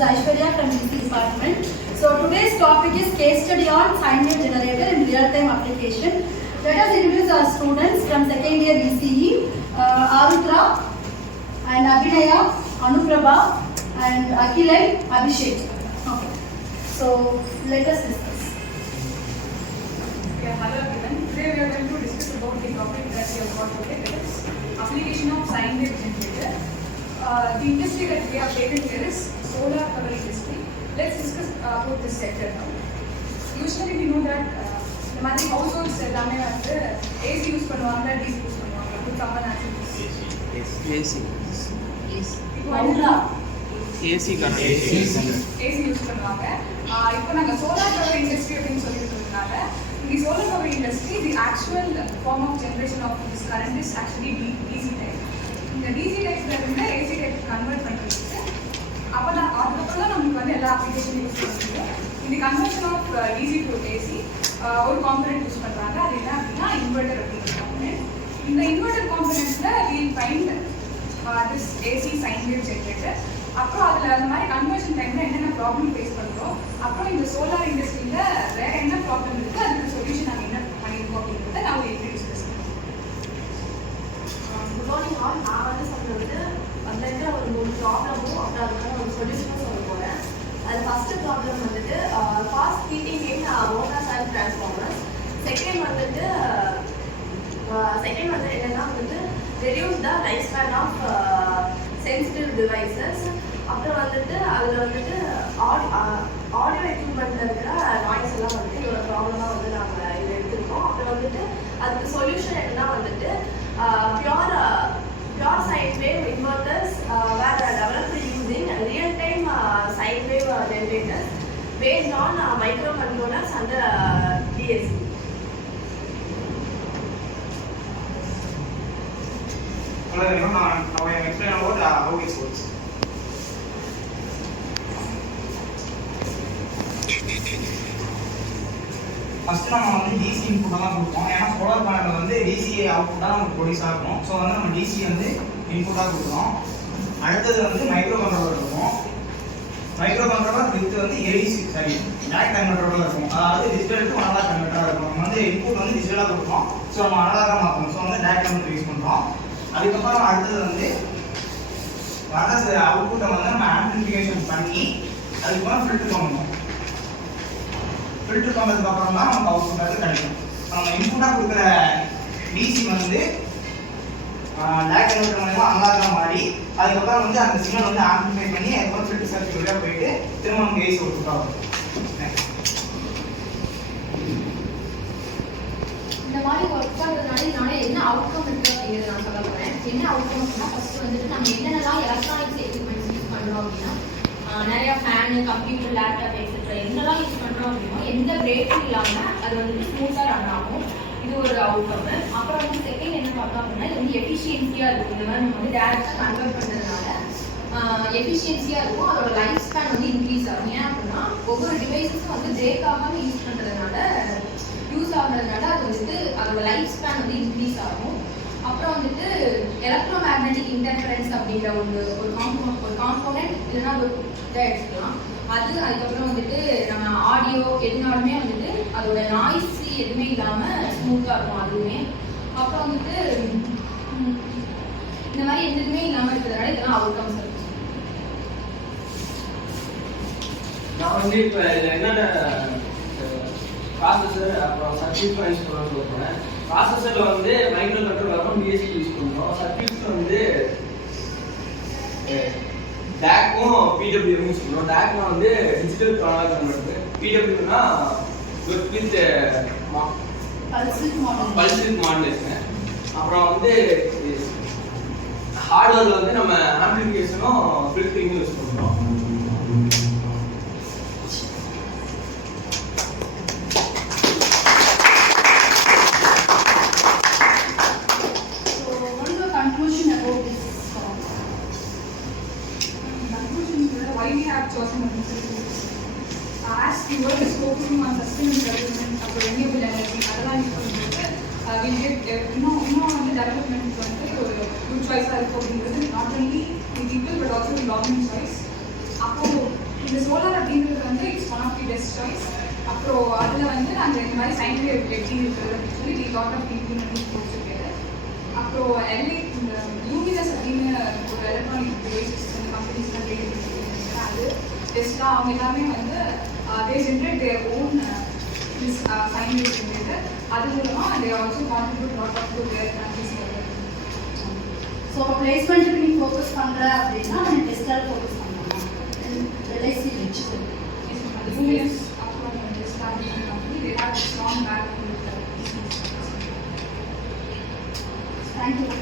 is Aishwarya from DC department. So today's topic is case study on sine wave generator in real-time application. Let us introduce our students from second year ECE, Arutra and Abhinaya, Anuprabha and Akhilai, Abhishek. Okay. So let us discuss. Yeah, hello everyone. Today we are going to discuss about the topic that we have got today, that is application of sine wave generator. The industry that we have taken here is solar power industry. Let's discuss about this sector now. Usually we know that the மாதிரி households எல்லாமே வந்து AC use பண்ணுவாங்க, DC use பண்ணுவாங்க. Put someone answer this. AC use பண்ணுவாங்க. இப்போ நாங்க solar power industry அப்படின்னு சொல்லியிருக்கிறதுனால இந்த solar power industry the actual form of generation of this current is actually DC type. இந்த DC டைப்ல இருந்து AC டைப் கன்வெர்ட் பண்றதுக்கு அப்பதான் அதுக்கப்புறம் நமக்கு வந்து எல்லா அப்ளிகேஷனும் யூஸ் பண்ண முடியும். இந்த conversion of DC to AC ஒரு காம்பனன்ட் யூஸ் பண்றாங்க. அது என்ன அப்படின்னா இன்வெர்டர் அப்படிங்கிற காம்பனன்ட். இந்த இன்வெர்டர் காம்பனன்ட்ல we find this AC sine wave generator. அப்புறம் அதில் அந்த மாதிரி கன்வர்ஷன் டைமில் என்னென்ன ப்ராப்ளம் ஃபேஸ் பண்ணுறோம், அப்புறம் இந்த சோலார் இண்டஸ்ட்ரியில் வேறு என்ன ப்ராப்ளம் இருக்குது, அதுக்கு சொல்யூஷன் நாங்கள் என்ன பண்ணியிருக்கோம் அப்படின்றத நான் எப்படி டிஸ்கஸ் பண்ணுறேன். Good morning all. நான் வந்து சொல்கிறது வந்துட்டு ஒரு 3 ப்ராப்ளமும் அப்புறம் அதுக்கான ஒரு சொல்யூஷனும் சொல்ல போகிறேன். அது ஃபஸ்ட்டு ப்ராப்ளம் வந்துட்டு fast heating in motors and transformers. Second வந்து என்னென்னா வந்துட்டு reduce the life span of sensitive devices. அப்புறம் வந்துட்டு அதில் வந்துட்டு ஆடியோ எக்யூப்மெண்ட்டில் இருக்கிற நாய்ஸ் எல்லாம் வந்துட்டு இதோட ப்ராப்ளமாக வந்து நாங்கள் இதை எடுத்துருக்கோம். அப்புறம் வந்துட்டு அதுக்கு சொல்யூஷன் என்னன்னா வந்துட்டு pure sine wave inverters were developed using real-time sine wave generators based on microcontrollers and DSP. Now I will explain about how it works. First நம்ம வந்து டிசி இன்புட் தான் கொடுப்போம். ஏன்னா சோலார் பேனல் வந்து டிசி அவுட்புட் தான் நமக்கு produce ஆகும். So வந்து நம்ம டிசி வந்து இன்புட்டாக கொடுக்குறோம். அடுத்தது வந்து மைக்ரோ கண்ட்ரோலர் இருக்கும். மைக்ரோ கண்ட்ரோலர் வித் வந்து ஏடிசி டேக் கன்வெர்ட்டரோட இருக்கும். அதாவது டிஜிட்டல் டு அனலாக் கன்வெர்ட்டராக இருக்கும். நம்ம வந்து இன்புட் வந்து டிஜிட்டலாக கொடுப்போம். ஸோ நம்ம அனலாகாக மாற்றணும். ஸோ வந்து டேக் கன்வெர்ட்டர் யூஸ் பண்ணுறோம். அதுக்கப்புறம் அடுத்தது வந்து வர அவுட்புட்டை வந்து நம்ம ஆம்பிளிஃபிகேஷன் பண்ணி அதுக்கப்புறம் ஃபில்டர் பண்ணணும். ஃபில்டர் பண்ணதுக்கு அப்புறம் தான் நமக்கு அவுட்புட் வந்து கிடைக்கும். நம்ம இன்புட்டாக கொடுக்குற டிசி வந்து டேக் கன்வெர்ட்டர் மூலமா அனலாகாக மாறி அதுக்கப்புறம் வந்து அந்த சிக்னல் வந்து ஆம்பிளிஃபை பண்ணி அதுக்கப்புறம் ஃபில்டர் சர்க்யூட் வழியாக போயிட்டு திரும்ப நமக்கு ஏசி அவுட்புட்டாக வரும். இந்த மாதிரி ஒர்க் பண்ணுறதுனால என்ன அவுட்கம் இருக்குது அப்படிங்கிறது நான் சொல்ல போகிறேன். என்ன அவுட்கம் அப்படின்னா ஃபஸ்ட்டு வந்துட்டு நம்ம என்னென்னலாம் எலக்ட்ரானிக்ஸ் எக்யூப்மெண்ட்ஸ் யூஸ் பண்ணுறோம் அப்படின்னா நிறையா ஃபேனு, கம்ப்யூட்டர், லேப்டாப் எக்ஸெட்ரா என்னெல்லாம் யூஸ் பண்ணுறோம் அப்படின்னா எந்த பிரேக்கும் இல்லாமல் அது வந்துட்டு ஸ்மூத்தாக ரன் ஆகும். இது ஒரு அவுட்கம். அப்புறம் வந்து செகண்ட் என்ன பார்த்தோம் அப்படின்னா இது வந்து எஃபிஷியன்சியாக இருக்கும். இந்த மாதிரி நம்ம வந்து டேரெக்டாக கன்வெர்ட் பண்ணுறதுனால எஃபிஷியன்சியாக இருக்கும். அதோட லைஃப் ஸ்பேன் வந்து இன்க்ரீஸ் ஆகும். ஏன் அப்படின்னா ஒவ்வொரு டிவைஸஸும் வந்து பிரேக் ஆகாமல் யூஸ் பண்ணுறதுனால அது வந்துட்டு அதோட லைஃப் ஸ்பேன் வந்து இன்க்ரீஸ் ஆகும். அப்புறம் வந்துட்டு எலக்ட்ரோ மேக்னெட்டிக் இன்டர்ஃபரன்ஸ் அப்படிங்கிற ஒரு காம்போனன்ட் இல்லைன்னா ஒரு இதாக எடுத்துக்கலாம். அதுக்கப்புறம் வந்துட்டு நம்ம ஆடியோ எதுனாலுமே வந்துட்டு அதோட நாய்ஸ் எதுவுமே இல்லாமல் ஸ்மூத்தாக இருக்கும் அதுவுமே. அப்புறம் வந்துட்டு இந்த மாதிரி எதுவுமே இல்லாமல் இருக்கிறதுனால இதெல்லாம் அவுட்கம்ஸ் இருக்கும். நான் வந்து இப்போ இதில் என்னென்ன ப்ராசஸர் அப்புறம் சர்க்யூட் யூஸ் பண்ண போகிறேன். ப்ராசஸரில் வந்து மைக்ரோ கண்ட்ரோலர் வரும், டிஎஸ்சி யூஸ் பண்ணுறோம். சர்க்யூட்ஸில் வந்து டேக்கும் பிடபிள்யூ யூஸ் பண்ணுறோம். டேக்னா வந்து டிஜிட்டல் டு அனலாக் கன்வெர்ட்டர், பிடபிள்யூனா வித் பல்ஸ் வித் மாடுலேஷன். அப்புறம் வந்து ஹார்ட்வேரில் வந்து நம்ம ஆம்பிளிஃபிகேஷனும் ஃபில்டரிங்கும் யூஸ் பண்ணுறோம். As the world is focusing on sustainable development of renewable energy, அதெல்லாம் யூஸ் பண்ணும்போது we get இன்னும் வந்து டெவலப்மெண்ட் வந்து ஒரு குட் சாய்ஸாக இருக்கும் அப்படிங்கிறது not only the people but also the government choice. அப்போது இந்த சோலார் அப்படின்றது வந்து it's one of the best choice. அப்புறம் அதில் வந்து நாங்கள் இந்த மாதிரி சயின்டிஃபிக் எப்படி இருக்குது அப்படின்னு சொல்லி வி லாட் ஆஃப் இம்ப்ளிமெண்ட் போட்டுருக்கேன். அப்புறம் இந்த யூமினஸ் அப்படின்னு ஒரு எலக்ட்ரானிக் பேஸ்ட் கம்பெனிஸ்லாம் ரிலேட்டட் அது டெஸ்ட்லா அவங்க எல்லாமே வந்து they generate their own scientific related. அது மூலமாக they also contribute lot of to their countries. So பிளேஸ்மெண்ட்டுக்கு நீ ஃபோக்கஸ் பண்ணுற அப்படின்னா நம்ம டெஸ்ட்டாக ஃபோக்கஸ் பண்ணலாம். எல்ஐசி வச்சுக்கோ. யூமினஸ் அப்புறம் டெஸ்ட் அப்படின்னு company they have strong back. Thank you.